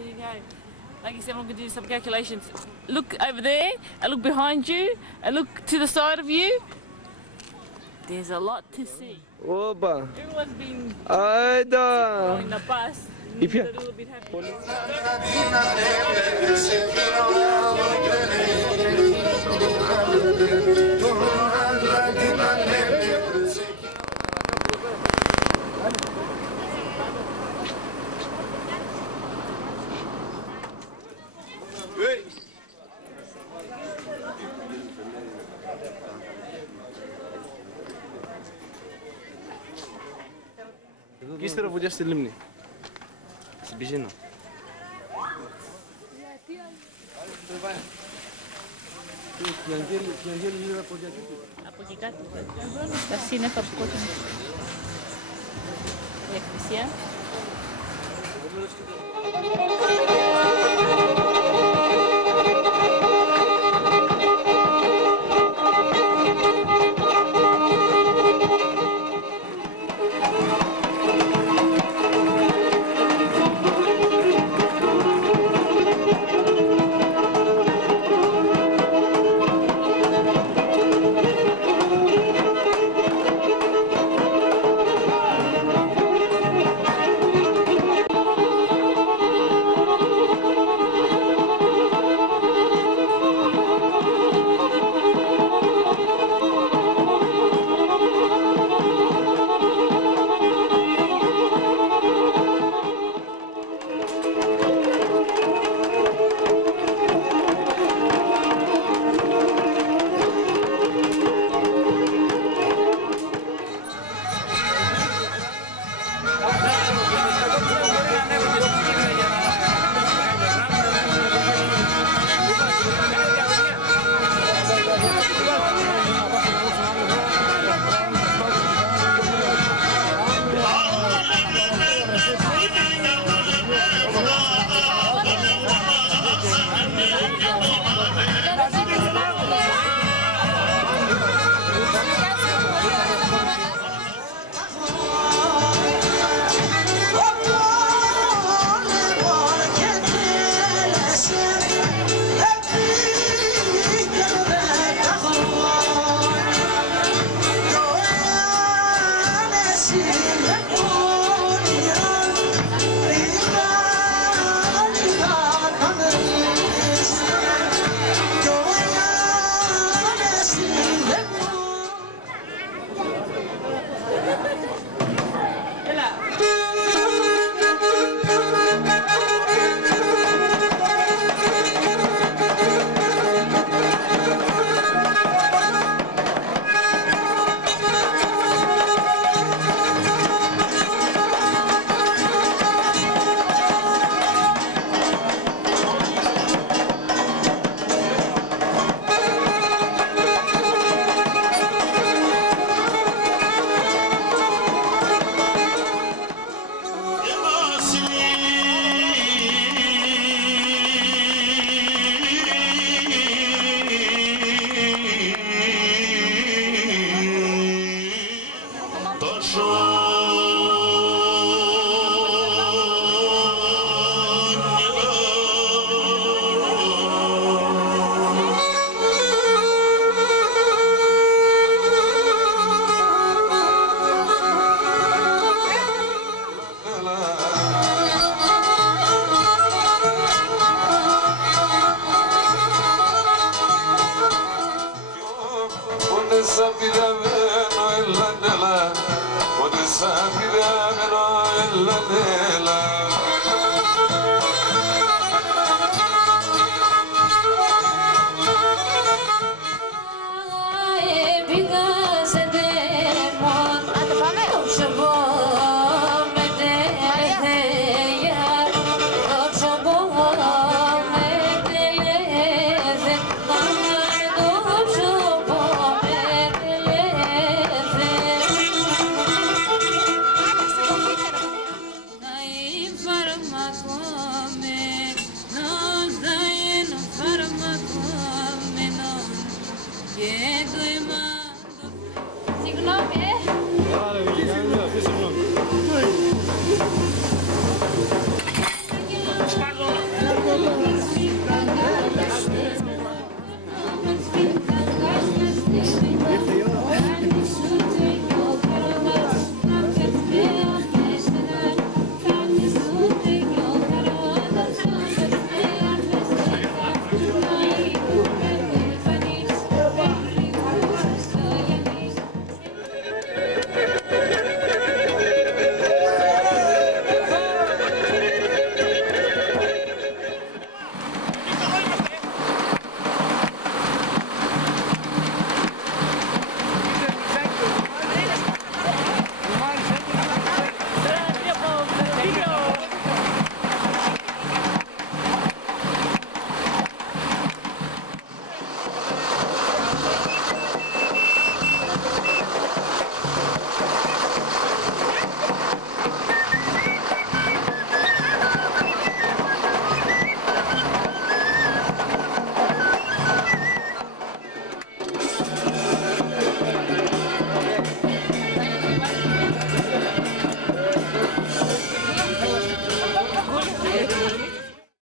There you go. Like you said, I'm going to do some calculations. Look over there, and look behind you, and look to the side of you. There's a lot to see. Opa! Everyone's been Aida! on the bus. If you... A little bit happy. Και ύστερα βουλιά στη λίμνη. Στην πισίνα. Από εκεί κάτω. Τα σύννεφα που κόκκινε. Η εκκλησία. Sapirano e la nella, o de sapirano.